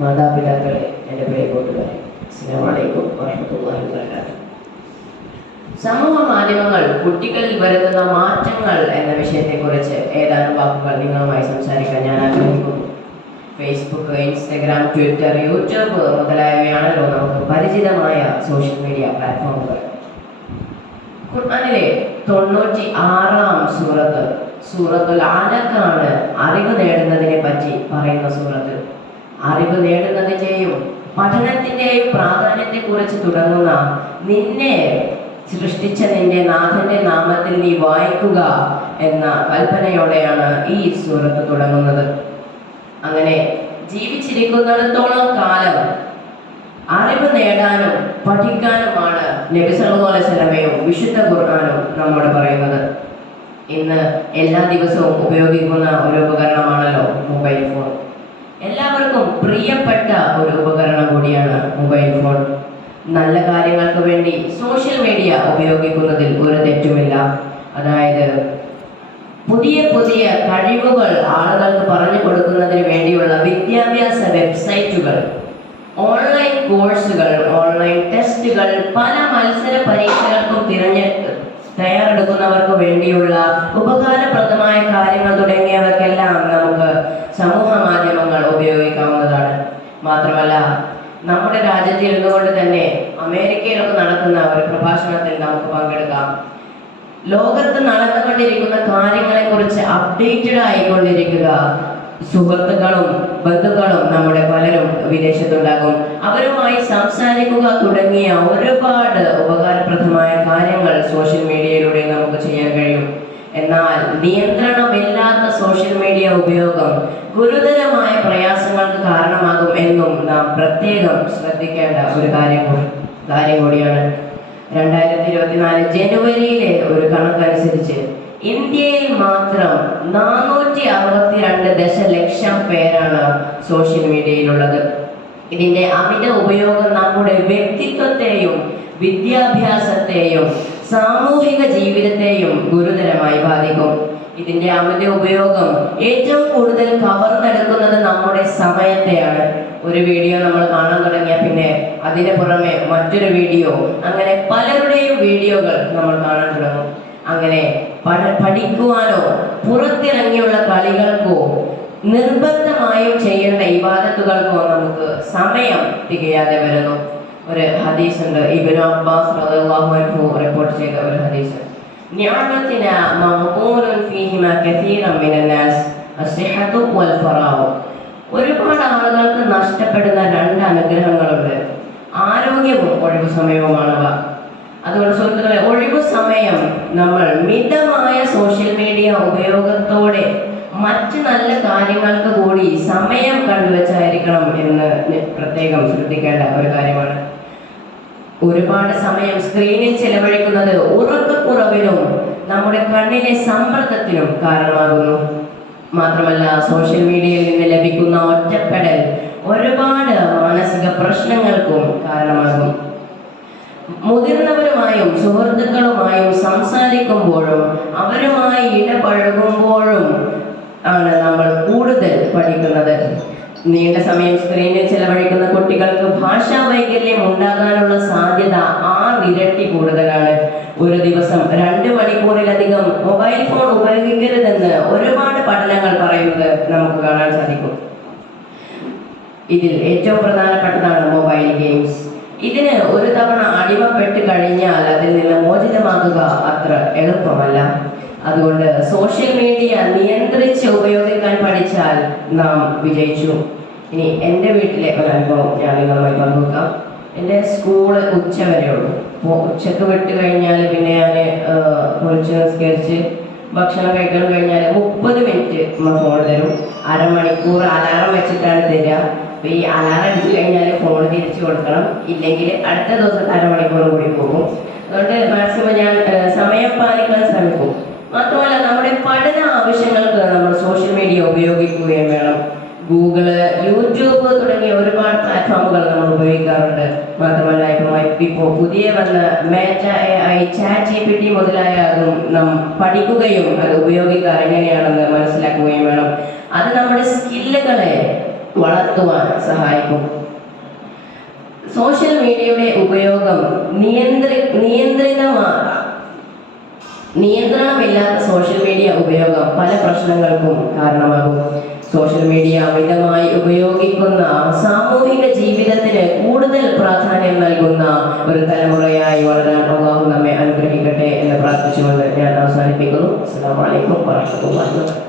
മാതാപിതാക്കളെ, എൻ്റെ പ്രിയ കൂട്ടുകാരെ, അസ്സലാമു അലൈക്കും വറഹ്മത്തുള്ളാഹി വബറകാതുഹു. സമൂഹ മാധ്യമങ്ങൾ കുട്ടികളിൽ വരുത്തുന്ന മാറ്റങ്ങൾ എന്ന വിഷയത്തെക്കുറിച്ച് ഏതാനും വാക്കുകൾ നിങ്ങളുമായി സംസാരിക്കാൻ ഞാൻ ആഗ്രഹിക്കുന്നു. ഫേസ്ബുക്ക്, ഇൻസ്റ്റഗ്രാം, ട്വിറ്റർ, യൂട്യൂബ് മുതലായവയാണല്ലോ നമുക്ക് പരിചിതമായ സോഷ്യൽ മീഡിയ പ്ലാറ്റ്ഫോമുകൾ. ഖുർആനിലെ 96-ാം സൂറത്തുൽ അലഖാണ് അറിവ് നേടുന്നതിനെ പറ്റി പറയുന്ന സൂറത്ത്. അറിവ് നേടുന്നതിൻ്റെയും പഠനത്തിൻ്റെയും പ്രാധാന്യത്തെക്കുറിച്ച് തുടങ്ങുന്ന നിന്നെ സൃഷ്ടിച്ച നിന്റെ നാഥന്റെ നാമത്തിൽ നീ വായിക്കുക എന്ന കൽപ്പനയോടെയാണ് ഈ സൂറത്ത് തുടങ്ങുന്നത്. അങ്ങനെ ജീവിച്ചിരിക്കുന്നിടത്തോളം കാലം അറിവ് നേടാനും പഠിക്കാനുമാണ് നബി സല്ലല്ലാഹു അലൈഹി വസല്ലമയും വിശുദ്ധ ഖുർആനും നമ്മോട് പറയുന്നത്. ഇന്ന് എല്ലാ ദിവസവും ഉപയോഗിക്കുന്ന ഒരു ഉപകരണമാണല്ലോ മൊബൈൽ ഫോൺ. എല്ലാവർക്കും പ്രിയപ്പെട്ട ഒരു ഉപകരണം കൂടിയാണ് മൊബൈൽ ഫോൺ. നല്ല കാര്യങ്ങൾക്ക് വേണ്ടി സോഷ്യൽ മീഡിയ ഉപയോഗിക്കുന്നതിൽ ഒരു തെറ്റുമില്ല. അതായത് പുതിയ പുതിയ കഴിവുകൾ ആളുകൾക്ക് പറഞ്ഞു കൊടുക്കുന്നതിന് വേണ്ടിയുള്ള വിദ്യാഭ്യാസ വെബ്സൈറ്റുകൾ, ഓൺലൈൻ കോഴ്സുകൾ, ഓൺലൈൻ ടെസ്റ്റുകൾ, പല മത്സര പരീക്ഷകൾക്കും തയ്യാറെടുക്കുന്നവർക്ക് വേണ്ടിയുള്ള ഉപകാരപ്രദമായ കാര്യങ്ങൾ തുടങ്ങിയവർക്കെല്ലാം നമുക്ക് സമൂഹ മാധ്യമങ്ങൾ ഉപയോഗിക്കാവുന്നതാണ്. മാത്രമല്ല, നമ്മുടെ രാജ്യത്തിൽ ഇരുന്നുകൊണ്ട് തന്നെ അമേരിക്കയിലൊക്കെ നടക്കുന്ന ഒരു പ്രഭാഷണത്തിൽ നമുക്ക് പങ്കെടുക്കാം. ലോകത്ത് നടന്നുകൊണ്ടിരിക്കുന്ന കാര്യങ്ങളെ കുറിച്ച് അപ്ഡേറ്റഡ് ആയിക്കൊണ്ടിരിക്കുക. സുഹൃത്തുക്കളും ബന്ധുക്കളും നമ്മുടെ പലരും വിദേശത്തുണ്ടാകും. അവരുമായി സംസാരിക്കുക തുടങ്ങിയ ഒരുപാട് ഉപകാരപ്രദമായ കാര്യങ്ങൾ സോഷ്യൽ മീഡിയയിലൂടെ നമുക്ക് ചെയ്യാൻ കഴിയും. എന്നാൽ നിയന്ത്രണമില്ലാത്ത സോഷ്യൽ മീഡിയ ഉപയോഗം ഗുരുതരമായ പ്രയാസങ്ങൾക്ക് കാരണമാകും എന്നും നാം പ്രത്യേകം ശ്രദ്ധിക്കേണ്ട ഒരു കാര്യം കൂടിയാണ്. 2024 ജനുവരിയിലെ ഒരു കണക്കനുസരിച്ച് ഇന്ത്യയിൽ മാത്രം 462 ദശലക്ഷം പേരാണ് സോഷ്യൽ മീഡിയയിലുള്ളത്. ഇതിന്റെ അമിത ഉപയോഗം നമ്മുടെ വ്യക്തിത്വത്തെയും വിദ്യാഭ്യാസത്തെയും സാമൂഹിക ജീവിതത്തെയും ഗുരുതരമായി ബാധിക്കും. ഇതിന്റെ അമിത ഉപയോഗം ഏറ്റവും കൂടുതൽ കവർന്നെടുക്കുന്നത് നമ്മുടെ സമയത്തെയാണ്. ഒരു വീഡിയോ നമ്മൾ കാണാൻ തുടങ്ങിയാൽ പിന്നെ അതിന് പുറമെ മറ്റൊരു വീഡിയോ, അങ്ങനെ പലരുടെയും വീഡിയോകൾ നമ്മൾ കാണാൻ തുടങ്ങും. അങ്ങനെ പഠിക്കുവാനോ പുറത്തിറങ്ങിയുള്ള കളികൾക്കോ നിർബന്ധമായും ചെയ്യേണ്ട ഇബാദത്തുകൾക്കോ നമുക്ക് സമയം തികയാതെ വരുന്നു. ഒരു ഹദീസ് ഉണ്ട്, ഇബ്നു അബ്ബാസ് റളിയല്ലാഹു അൻഹു റിപ്പോർട്ട് ചെയ്ത ഒരു ഹദീസ്. നിഅമതിന മഗ്ബൂനുൻ ഫീഹിമാ കസീറൻ മിനൻ നാസ് അസ്സിഹതു വൽ ഫറാഹ്. ഒരുപാട് ആളുകൾക്ക് നഷ്ടപ്പെടുന്ന 2 അനുഗ്രഹങ്ങളുണ്ട്. ആരോഗ്യവും ഒഴിവു സമയവുമാണവ. അതുകൊണ്ട് സുഹൃത്തുക്കളെ, ഒഴിവു സമയം നമ്മൾ മിതമായ സോഷ്യൽ മീഡിയ ഉപയോഗത്തോടെ മറ്റ് നല്ല കാര്യങ്ങൾക്ക് കൂടി സമയം കണ്ടുവച്ചായിരിക്കണം എന്ന് പ്രത്യേകം ശ്രദ്ധിക്കേണ്ട ഒരു കാര്യമാണ്. ഒരുപാട് സമയം സ്ക്രീനിൽ ചെലവഴിക്കുന്നത് ഉറക്കക്കുറവിനും നമ്മുടെ കണ്ണിലെ സമ്മർദ്ദത്തിനും കാരണമാകുന്നു. മാത്രമല്ല, സോഷ്യൽ മീഡിയയിൽ നിന്ന് ലഭിക്കുന്ന ഒറ്റപ്പെടൽ ഒരുപാട് മാനസിക പ്രശ്നങ്ങൾക്കും കാരണമാകും. മുതിർന്നവരുമായും സുഹൃത്തുക്കളുമായും സംസാരിക്കുമ്പോഴും അവരുമായി ഇടപഴകുമ്പോഴും ആണ് നമ്മൾ കൂടുതൽ പഠിക്കുന്നത്. നീണ്ട സമയം സ്ക്രീനിൽ ചെലവഴിക്കുന്ന കുട്ടികൾക്ക് ഭാഷാ വൈകല്യം ഉണ്ടാകാനുള്ള സാധ്യത 6 ഇരട്ടി കൂടുതലാണ്. ഒരു ദിവസം 2 മണിക്കൂറിലധികം മൊബൈൽ ഫോൺ ഉപയോഗിക്കരുതെന്ന് ഒരുപാട് പഠനങ്ങൾ പറയുന്നത് നമുക്ക് കാണാൻ സാധിക്കും. ഇതിൽ ഏറ്റവും പ്രധാനപ്പെട്ടതാണ് മൊബൈൽ ഗെയിംസ്. ഇതിന് ഒരു തവണ അടിമപ്പെട്ട് കഴിഞ്ഞാൽ അതിൽ നിന്ന് മോചിതമാകുക അത്ര എളുപ്പമല്ല. അതുകൊണ്ട് സോഷ്യൽ മീഡിയ നിയന്ത്രിച്ച് ഉപയോഗിക്കാൻ പഠിച്ചാൽ നാം വിജയിച്ചു. ഇനി എൻ്റെ വീട്ടിലെ ഒരു അനുഭവം ഞാൻ നിങ്ങളുമായി പങ്കുവെക്കാം. എൻ്റെ സ്കൂള് ഉച്ച വരെയുള്ളൂ. അപ്പോൾ ഉച്ചക്ക് വിട്ട് കഴിഞ്ഞാൽ പിന്നെ ഞാൻ കുളിച്ച് നിസ്കരിച്ച് ഭക്ഷണം കഴിക്കാൻ കഴിഞ്ഞാൽ 30 മിനിറ്റ് ഫോൺ തരും. അരമണിക്കൂർ അലാറം വെച്ചിട്ടാണ് തരിക. അപ്പോൾ ഈ അലാറം അടിച്ചു കഴിഞ്ഞാൽ ഫോൺ തിരിച്ചു കൊടുക്കണം, ഇല്ലെങ്കിൽ അടുത്ത ദിവസം അരമണിക്കൂർ കൂടി പോകും. അതുകൊണ്ട് മാക്സിമം ഞാൻ സമയം പാലിക്കാൻ ശ്രമിക്കും. മാത്രമല്ല, നമ്മുടെ പഠന ആവശ്യങ്ങൾക്ക് നമ്മൾ സോഷ്യൽ മീഡിയ ഉപയോഗിക്കുകയും വേണം. ഗൂഗിള്, യൂട്യൂബ് തുടങ്ങിയ ഒരുപാട് പ്ലാറ്റ്ഫോമുകൾ നമ്മൾ ഉപയോഗിക്കാറുണ്ട്. മാത്രമല്ല, ഇപ്പോൾ പുതിയ വന്ന മേറ്റ AI, ChatGPT മുതലായ അതും നാം പഠിക്കുകയും അത് ഉപയോഗിക്കുക എങ്ങനെയാണെന്ന് മനസ്സിലാക്കുകയും വേണം. അത് നമ്മുടെ സ്കില്ലുകളെ വളർത്തുവാൻ സഹായിക്കും. സോഷ്യൽ മീഡിയയുടെ ഉപയോഗം നിയന്ത്രണമില്ലാത്ത സോഷ്യൽ മീഡിയ ഉപയോഗം പല പ്രശ്നങ്ങൾക്കും കാരണമാകും. സോഷ്യൽ മീഡിയ അമിതമായി ഉപയോഗിക്കുന്ന സാമൂഹിക ജീവിതത്തിന് കൂടുതൽ പ്രാധാന്യം നൽകുന്ന ഒരു തലമുറയായി വളരാൻ അല്ലാഹു നമ്മെ അനുഗ്രഹിക്കട്ടെ എന്ന് പ്രാർത്ഥിച്ചുകൊണ്ട് ഞാൻ അവസാനിപ്പിക്കുന്നു. അസ്സലാമു അലൈക്കും വറഹ്മത്തുള്ളാഹി